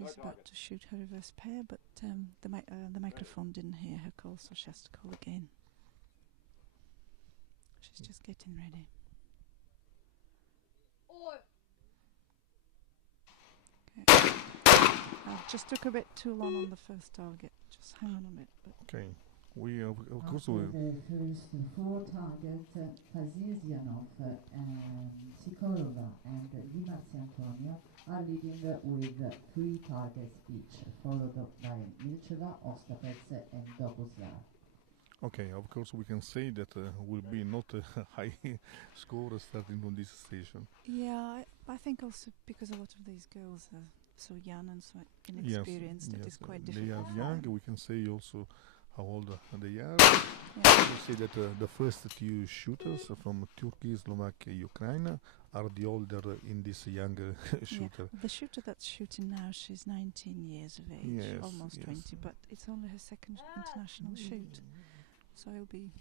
she's about to shoot her reverse pair, but the microphone didn't hear her call, so she has to call again. She's just getting ready. Okay. Just took a bit too long on the first target. Just hang on a bit. But okay. We of course After we. the first 4 targets, Fazizyanov, Sikorova and Di Antonio are leading with 3 targets each, followed by Milcheva, Ostapets and Dobozlar. Okay, of course we can say that will be not a high score starting on this station. yeah, I think also because a lot of these girls are so young and so inexperienced, it is quite difficult. They are young. We can say also how old they are. Yeah. We say that the first 2 shooters from Turkey, Slovakia, Ukraine are the older in this young shooter. Yeah. The shooter that's shooting now, she's 19 years of age, Yes, almost yes. 20, but it's only her second international shoot. So it'll be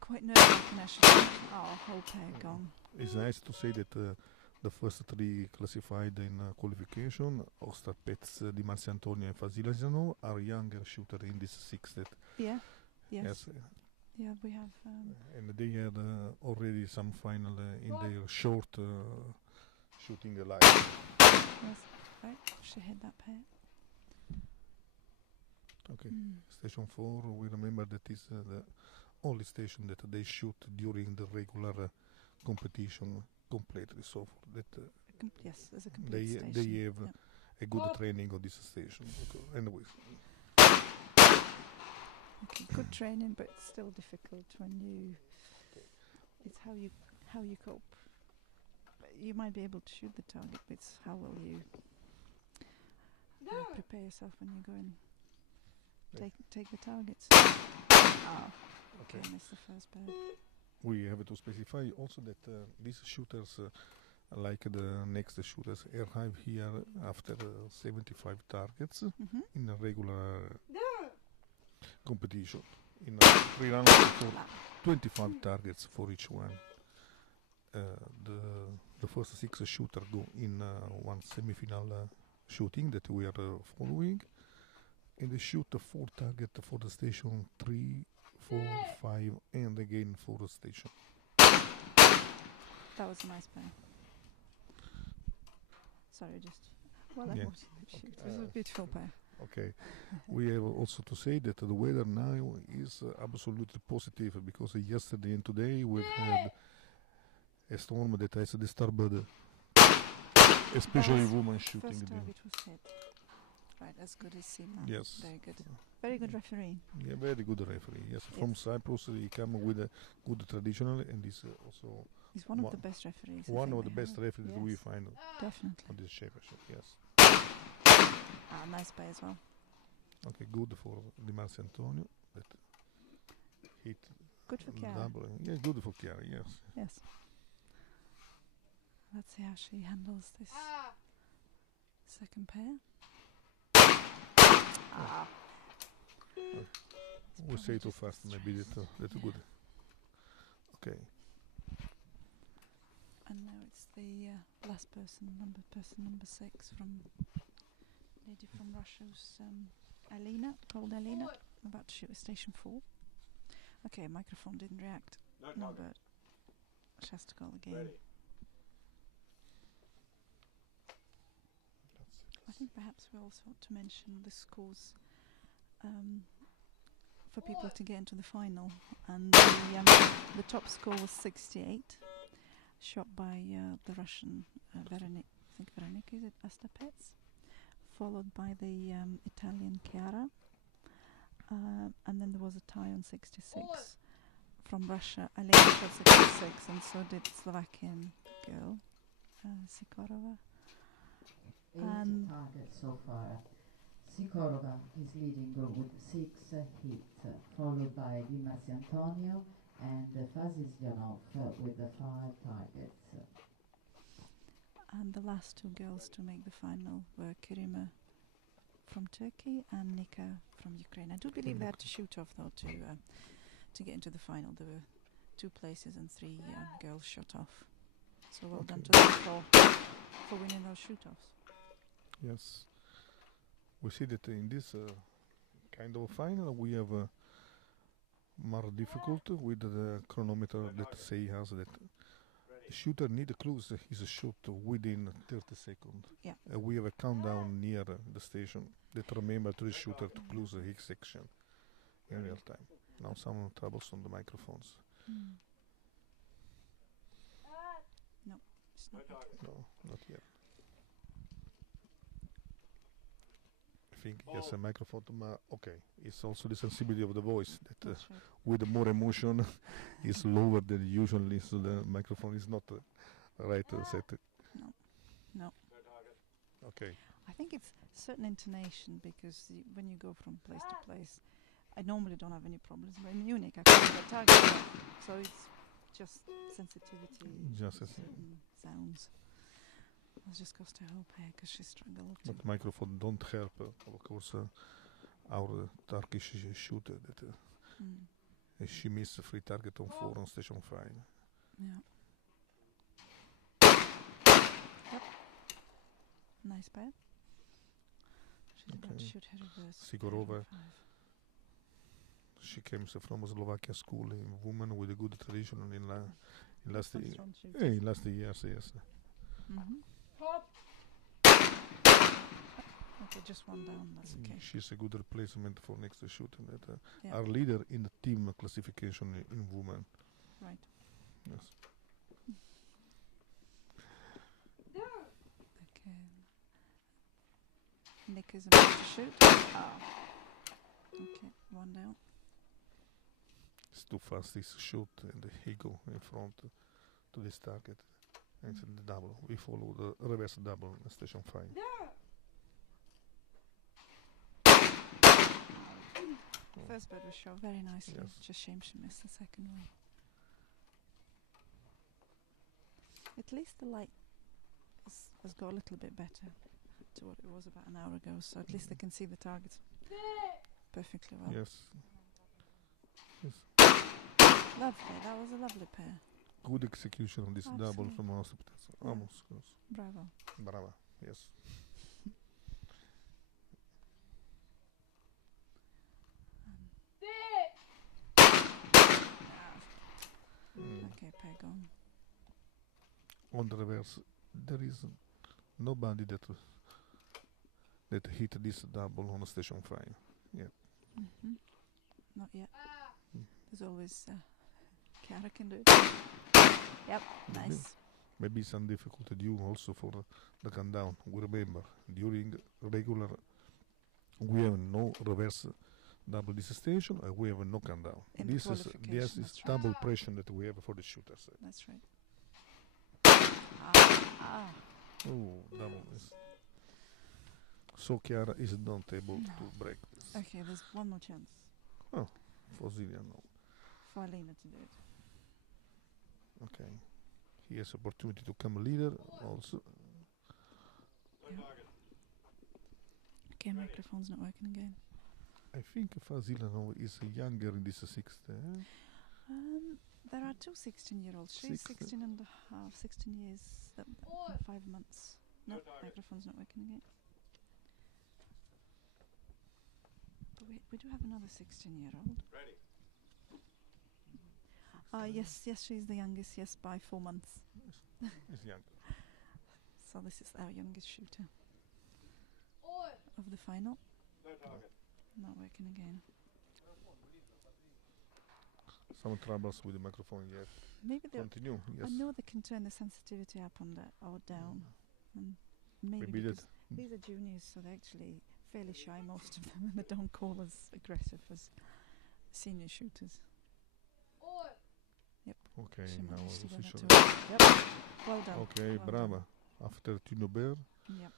quite nerve-wracking actually. Oh, whole pair gone. It's nice to say that the first 3 classified in qualification, Ostapets, Di Antonio and Fazilazano, are younger shooter in this 6 that Yeah, yes. yes, Yeah, we have... and they had already some final in their short shooting alive. yes, right, she hit that pair. Okay, station 4, we remember that is the only station that they shoot during the regular competition completely, so for that Yes, as a complete station. they have a good training on this station. Anyways. Okay, good training, but it's still difficult when you... It's how you cope. You might be able to shoot the target, but it's how well you prepare yourself when you go and take the targets. Oh, okay, I missed the first bird. We have to specify also that these shooters, like the next shooters, arrive here after 75 targets in a regular competition. In 3 rounds for 25 targets for each one. The first 6 shooters go in one semi-final shooting that we are following, and they shoot 4 targets for the station 3, 4, 5, and again for the station. That was a nice pair. Sorry, just while I'm watching the shoot. It was a beautiful pair. Okay. We have also to say that the weather now is absolutely positive, because yesterday and today we've had a storm that has disturbed especially women shooting. First target was hit. Right, as good as Simon. Yes. Very good. Very good referee. Yeah, very good referee. Yes, from Cyprus he come with a good traditional, and is also... He's one of the best referees. One of the best referees that we find definitely on this championship, yes. Nice play as well. Okay, good for Di Antonio. That hit. Good for Chiara. Double. Yeah, good for Chiara, yes. Yes. Let's see how she handles this second pair. We say too fast, maybe that's good. Okay. And now it's the last person number 6 from lady from Russia, who's Alina, called Alina, about to shoot at station 4. Okay, microphone didn't react. No bird. She has to call again. Ready. I think perhaps we also ought to mention the scores for people to get into the final. And the top score was 68, shot by the Russian Veronika, is it Astapets? Followed by the Italian Chiara. And then there was a tie on 66 from Russia. Alina shot 66, and so did Slovakian girl, Sikorova. 8 targets so far. Sikorova is leading with 6 hits, followed by Di Antonio and Fazizyanov with 5 targets. And the last 2 girls to make the final were Kirima from Turkey and Nika from Ukraine. I do believe they had to shoot off though to get into the final. There were 2 places and 3 girls shot off. So well done to them for winning those shoot-offs. Yes. we see that in this kind of final we have more difficult with the chronometer that say has that the shooter need to close his shot within 30 seconds. Yeah. We have a countdown near the station that remember to the shooter to close his section in real time. Now some troubles on the microphones. Mm. No, it's not. No, not yet. I think yes, a microphone. Okay, it's also the sensibility of the voice that That's right. with more emotion is lower than usually, so the microphone is not right set. No, no. Okay. I think it's certain intonation because when you go from place to place, I normally don't have any problems. But in Munich, I can't get target, so it's just sensitivity, Just as certain sounds. I just goes to help her because she struggled. but microphone don't help. Of course, our Turkish shooter that she missed a free target on 4 on station 5. Yeah. Yep. Nice pair. She's about to Okay. shoot her reverse. Sigorova. 5. She came from a Slovakia school in women with a good tradition in last Some year. strong shooters. Yeah, in last years, yes. Mm-hmm. Okay, just one down. That's okay. She's a good replacement for next shooter. That Yeah. our leader in the team classification in women. Right. Yes. Okay. Nick is about to shoot. Oh. Okay, one down. It's too fast. This shoot and he go in front to this target. And it's the double. We follow the reverse double in station 5. First bird was shot very nicely. Yes. Just shame she missed the second one. At least the light has got a little bit better to what it was about an hour ago, so at least they can see the targets perfectly well. Yes. Lovely, that was a lovely pair. Good execution on this double Absolutely. from Sarlospuszta. Yeah. Almost close. Bravo. Brava. Yes. Okay, pair gone. On the reverse, there is nobody that hit this double on station 5. Mm-hmm. Not yet. Mm. There's always Chiara can do it. Yep, nice. Maybe some difficulty due also for the countdown. We remember during regular we have no reverse double this station and we have no countdown. In the This is qualification, that's right. double pressure that we have for the shooters. That's right. Ah. Oh, double is. So Chiara is not able No. to break this. Okay, there's one more chance For Zilia, no. for Alina to do it. Okay. He has opportunity to come leader also. Okay, microphone's not working again. I think Fazilano is younger in this sixth. There are two 16-year-olds. She's 16. 16 and a half, 16 years, 5 months. No, microphone's not working again. But we do have another 16-year-old. Yes, she's the youngest, yes, by 4 months. He's young. So this is our youngest shooter of the final. Not working again. Some troubles with the microphone yet. Maybe they. Continue. Yes. I know they can turn the sensitivity up and or down, and maybe Maybe because that. these are juniors, so they're actually fairly shy, most of them, and they don't call as aggressive as senior shooters. Okay, She now managed to get official. that to Yep. Well done. Okay, Well brava. After Tino Bear, done. Yep.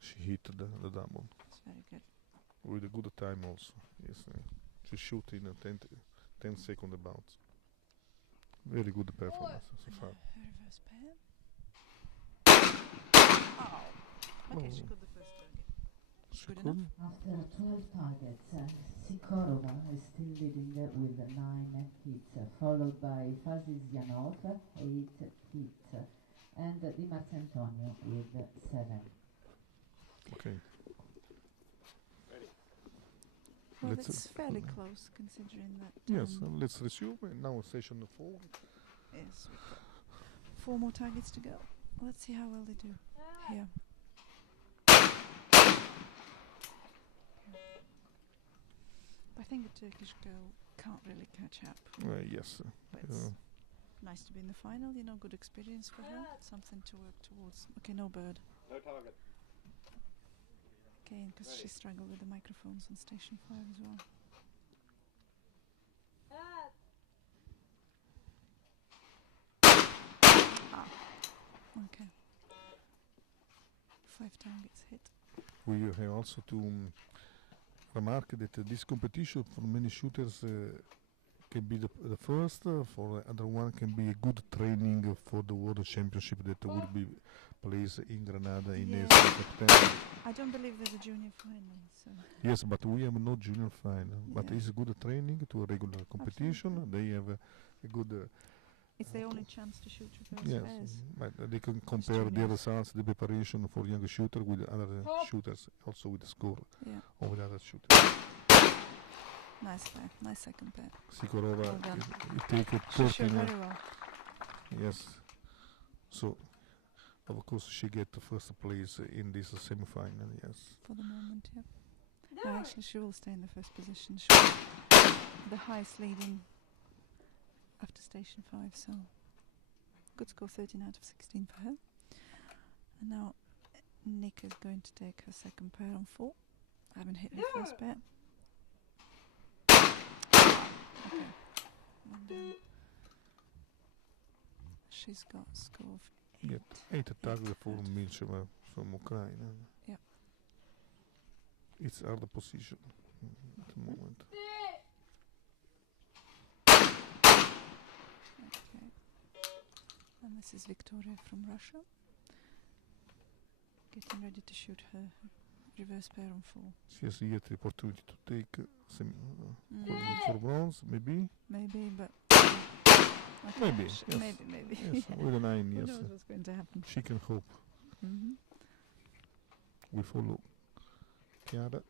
she hit the double It's very good. with a good time also. Yes, she shoot in a 10 second bounce. Very good performance so far. Reverse pair. Oh. Okay, she got the first target. She Good could. enough. After 12 targets, Sikorova is still leading with 9 hits, followed by Fazizyanov, 8 hits, and Di Marzantonio with 7. Okay. it's fairly close considering that. Yes, let's resume. Now session 4. Yes, we've got 4 more targets to go. Let's see how well they do here. I think the Turkish girl can't really catch up. Yes. But it's nice to be in the final, good experience for her. Something to work towards. Okay, no bird. No target. Okay, because she struggled with the microphones on station 5 as well. Okay. 5 targets hit. We have also to remark that this competition for many shooters can be the first, for the other one can be a good training for the World Championship that will be placed in Granada in September. I don't believe there's a junior final. So. Yes, but we have no junior final. But it's a good training to a regular competition. Absolutely. They have a good... it's the only chance to shoot reverse pairs. But they can compare the results, the preparation for young shooter with other shooters, also with the score or with other shooters. Nice pair, nice second pair. Sikorova, Well it take it she showed very well. Yes. So, of course, she get the first place in this semi-final, yes. For the moment, yeah. No, actually, she will stay in the first position. She will the highest leading after station 5, so good score, 13 out of 16 for her. And now Nick is going to take her second pair on 4. I haven't hit her first pair. Okay. One down. She's got a score of 8. 8 targets for Milcheva from Ukraine. Yeah. It's other position at the moment. Okay. And this is Victoria from Russia. Getting ready to shoot her reverse pair on 4. She has yet the opportunity to take for bronze, maybe? Maybe, but... Maybe, yes. Maybe. Yes, with a 9, Who yes. knows what's going to happen? She can hope. Mm-hmm. We follow Chiara.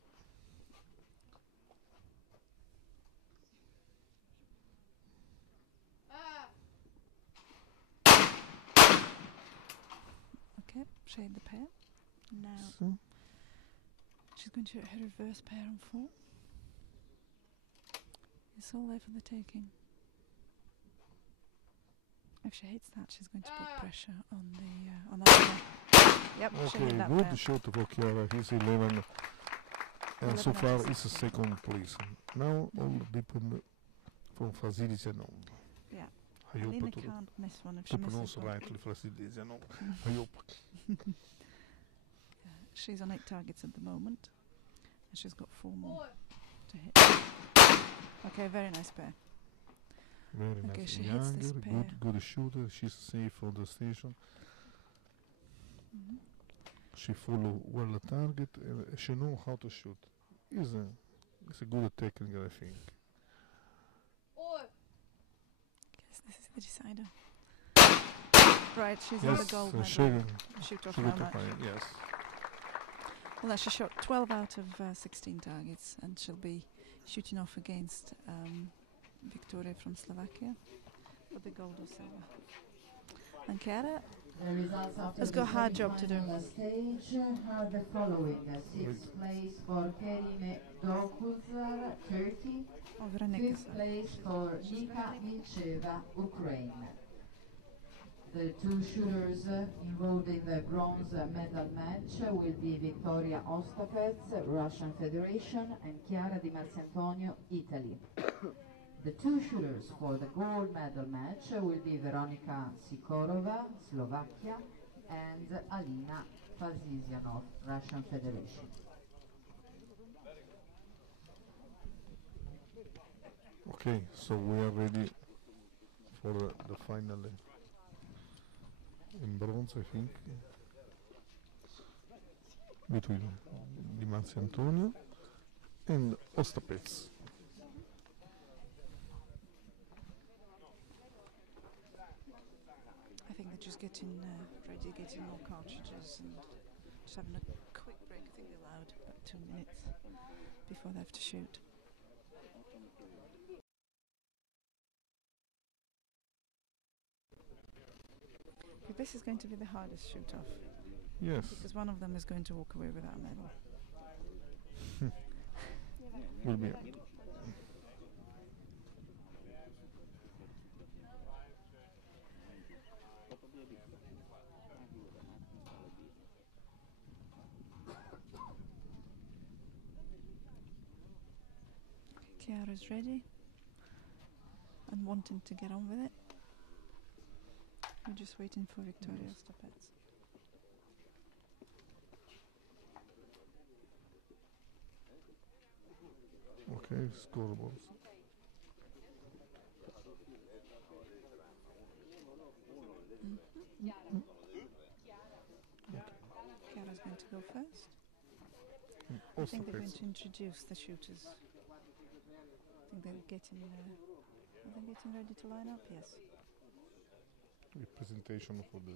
Okay, shade the pair. Now she's going to shoot her reverse pair on 4. It's all there for the taking. If she hits that, she's going to put pressure on the on that pair. Yep, she Okay, hit that good pair. shot for Chiara. He's 11. And so 11 far out of it's 16. second place. Now all depend from Fasilizianov. Yeah. I hope Alina to can't miss one if she misses pronounce one. rightly Fasilizianov. I hope. She's on 8 targets at the moment, and she's got 4 more to hit. Okay, very nice pair. Very Okay, nice. she hits this Younger, pair. good shooter. She's safe on the station. Mm-hmm. She follow well the target and she know how to shoot. It's a good technique, I think. Yes, this is the decider. Right, she's on the gold medal. Shoot off how much? Yes. Well, she shot 12 out of 16 targets, and she'll be shooting off against Victoria from Slovakia for the gold or silver. And Chiara The results after has the got a hard job to do. semi-final stage are the following. 6th place for Kerime Dokuzar, Turkey. Oh, Veronica. 5th place for Nika Milcheva, Ukraine. The 2 shooters involved in the bronze medal match will be Victoria Ostapets, Russian Federation, and Chiara Di Marcantonio, Italy. The 2 shooters for the gold medal match will be Veronika Sikorova, Slovakia, and Alina Fasilizianov, Russian Federation. Okay, so we are ready for the final in bronze, I think, between Di Marcantonio and Ostapets. I think they're just getting ready, getting more cartridges and just having a quick break. I think they allowed about 2 minutes before they have to shoot. But this is going to be the hardest shoot-off, Yes. because one of them is going to walk away without a medal. Will be. Chiara's ready and wanting to get on with it. We're just waiting for Victoria Ostapets. Okay, scoreboard. Chiara's going to go first. I Also, think they're going to introduce the shooters. I think they're getting ready to line up. Yes. representation for the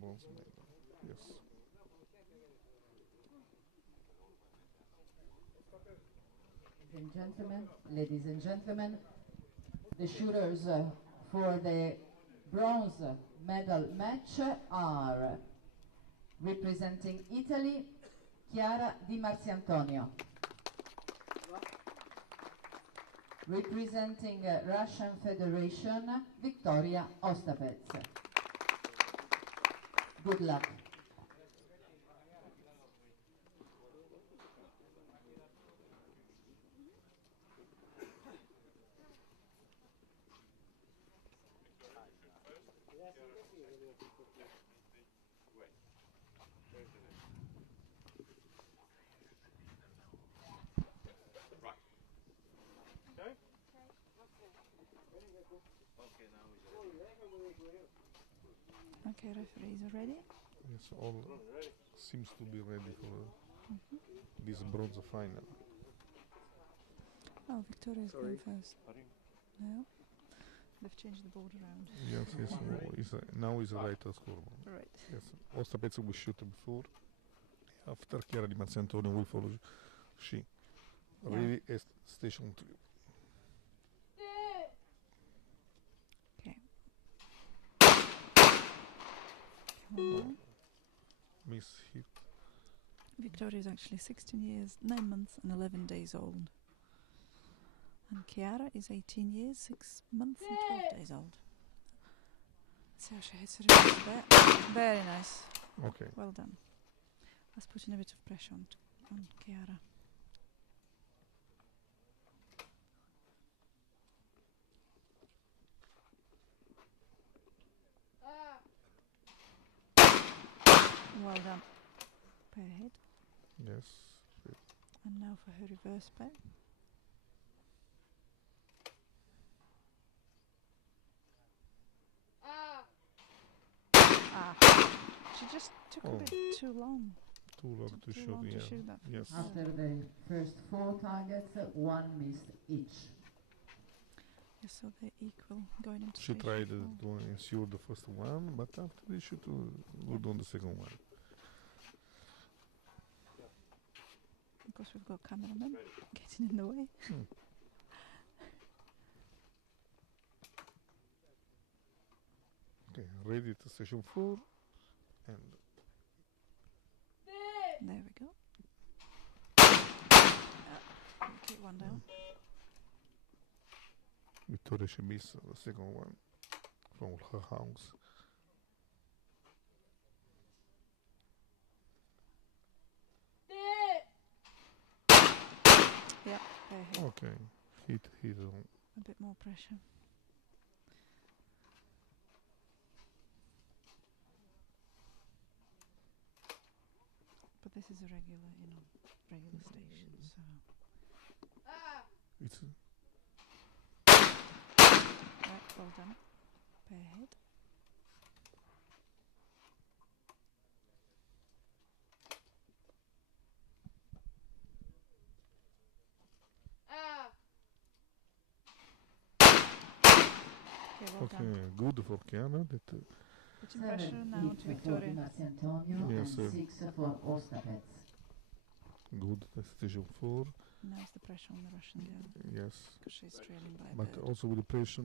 bronze medal. Yes. Ladies and gentlemen, the shooters for the bronze medal match are representing Italy, Chiara Di Marziantonio. Representing Russian Federation, Victoria Ostapets. Good luck. Okay, referees are ready. Yes, all seems to be ready for this bronze final. Oh, Victoria's going first. No, they've changed the board around. Yes, yes. Now is right scoreboard. Right. Yes, Ostapets will shoot before. After Chiara Di Marziantonio will follow. She Yeah. ready at station 3. Okay. Well done. Miss hit. Victoria is actually 16 years, 9 months and 11 days old. And Chiara is 18 years, 6 months and 12 days old. So she hits it there. Very nice. Okay. Well done. That's putting a bit of pressure on Chiara. Well done. Pair ahead. Yes. And now for her reverse pair. She just took a bit too long. Too long to Too shoot. long to Yeah. shoot that Yes. first. After the first 4 targets, 1 missed each. Yeah, so they're equal going into She station tried four. to ensure the first one, but after they shoot good on the second one. Of course, we've got cameramen getting in the way. Okay, ready to station 4, and There we go. Okay, one down. Victoria she missed the second one from her house. Yeah, pair ahead. Okay, hit on. A bit more pressure. But this is a regular, regular station, so. It's Right, well done. Pair ahead. Okay, well okay. done. Good for Chiara. That Putting pressure 7 now each to for Di Victoria. Marziantonio Yes, and 6 for Ostapets. good. Station 4. Now's the pressure on the Russian girl Yes, because she's trailing by a but bird. also with the pressure.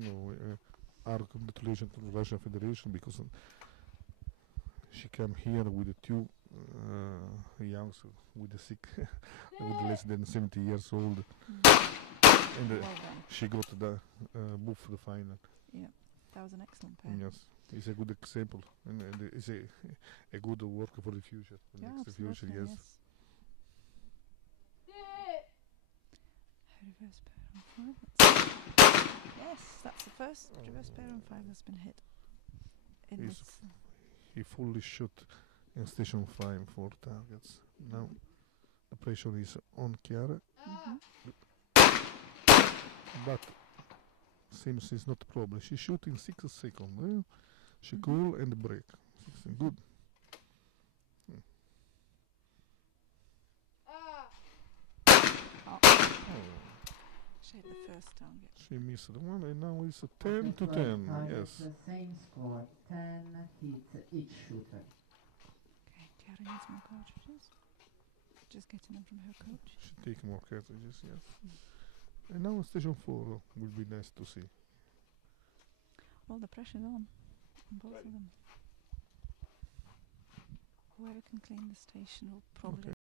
our congratulations to the Russian Federation because she came here with the two youngs with the sick, with less than 70 years old, and Well done. she got the move for the final. Yeah, that was an excellent pair. Yes, it's a good example, and it's a good work for the future. For Yeah, next future, absolutely, yes. Reverse pair on 5. Yes, that's the first reverse pair on 5 that's been hit. In He's this, He fully shot in station 5 4 targets. Now the pressure is on Chiara, but seems it's not a problem. She shoot in 6 seconds. She cool and break. 16. Good. she hit the first target. She missed the one, and now it's a Okay, 10 to 12 10. targets, Yes. same score, 10 hits each shooter. Okay, Chiara needs more cartridges. Just getting them from her coach. She take more cartridges. Yes. And now station 4 will be nice to see. Well, the pressure's on both of them. Whoever can clean the station will probably